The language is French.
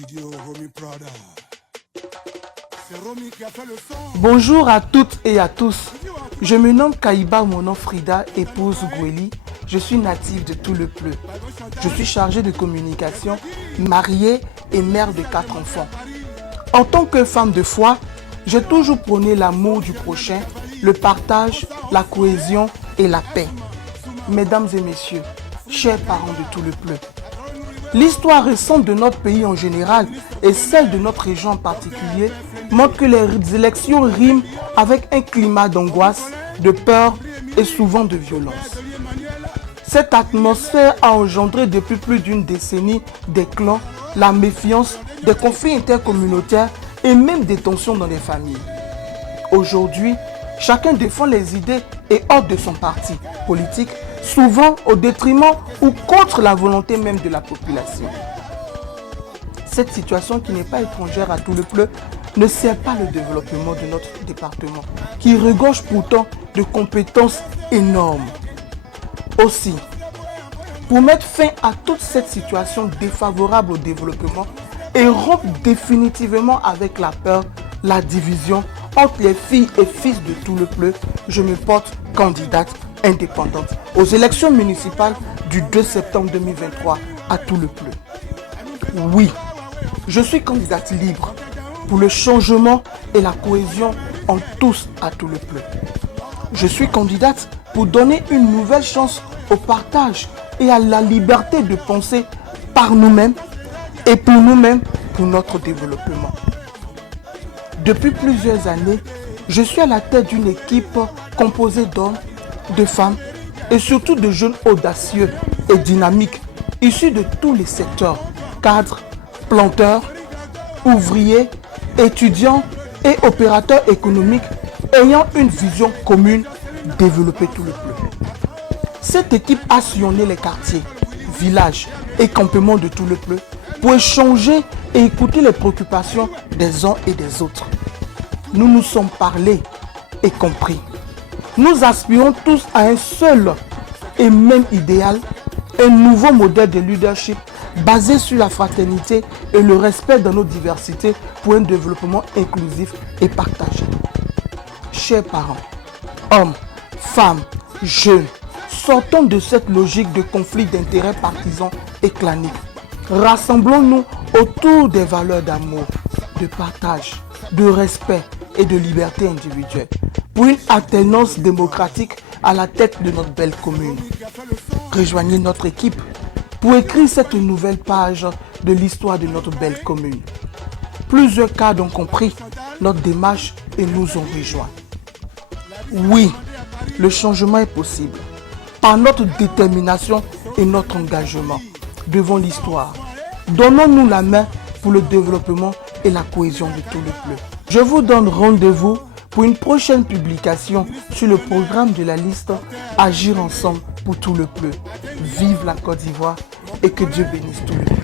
studio Romy Prada. C'est Romy qui a fait le son. Bonjour à toutes et à tous. Je me nomme Kaïba Monon Frida, épouse Gweli. Je suis native de Tout le Pleu. Je suis chargée de communication, mariée et mère de 4 enfants. En tant que femme de foi, j'ai toujours prôné l'amour du prochain, le partage, la cohésion et la paix. Mesdames et messieurs, chers parents de Tout le Pleu, l'histoire récente de notre pays en général et celle de notre région en particulier montre que les élections riment avec un climat d'angoisse, de peur et souvent de violence. Cette atmosphère a engendré depuis plus d'une décennie des clans, la méfiance, des conflits intercommunautaires et même des tensions dans les familles. Aujourd'hui, chacun défend les idées et ordres de son parti politique, souvent au détriment ou contre la volonté même de la population. Cette situation qui n'est pas étrangère à Tout le Pleu ne sert pas le développement de notre département, qui regorge pourtant de compétences énormes. Aussi, pour mettre fin à toute cette situation défavorable au développement et rompre définitivement avec la peur, la division entre les filles et fils de Tout le Pleu, je me porte candidate indépendante aux élections municipales du 2 septembre 2023 à Tout le Pleu. Oui, je suis candidate libre pour le changement et la cohésion en tous à Tout le Pleu. Je suis candidate pour donner une nouvelle chance au partage et à la liberté de penser par nous-mêmes et pour nous-mêmes pour notre développement. Depuis plusieurs années, je suis à la tête d'une équipe composée d'hommes, de femmes et surtout de jeunes audacieux et dynamiques issus de tous les secteurs, cadres, planteurs, ouvriers, étudiants et opérateurs économiques ayant une vision commune, développer Tout le Pleu. Cette équipe a sillonné les quartiers, villages et campements de Tout le Pleu pour échanger et écouter les préoccupations des uns et des autres. Nous nous sommes parlé et compris. Nous aspirons tous à un seul et même idéal, un nouveau modèle de leadership basé sur la fraternité et le respect de nos diversités pour un développement inclusif et partagé. Chers parents, hommes, femmes, jeunes, sortons de cette logique de conflit d'intérêts partisans et claniques. Rassemblons-nous autour des valeurs d'amour, de partage, de respect et de liberté individuelle pour une alternance démocratique à la tête de notre belle commune. Rejoignez notre équipe pour écrire cette nouvelle page de l'histoire de notre belle commune. Plusieurs cadres ont compris notre démarche et nous ont rejoints. Oui, le changement est possible par notre détermination et notre engagement devant l'histoire. Donnons-nous la main pour le développement et la cohésion de Tout le Pleu. Je vous donne rendez-vous pour une prochaine publication sur le programme de la liste Agir ensemble pour Tout le Pleu. Vive la Côte d'Ivoire et que Dieu bénisse Tout le Pleu.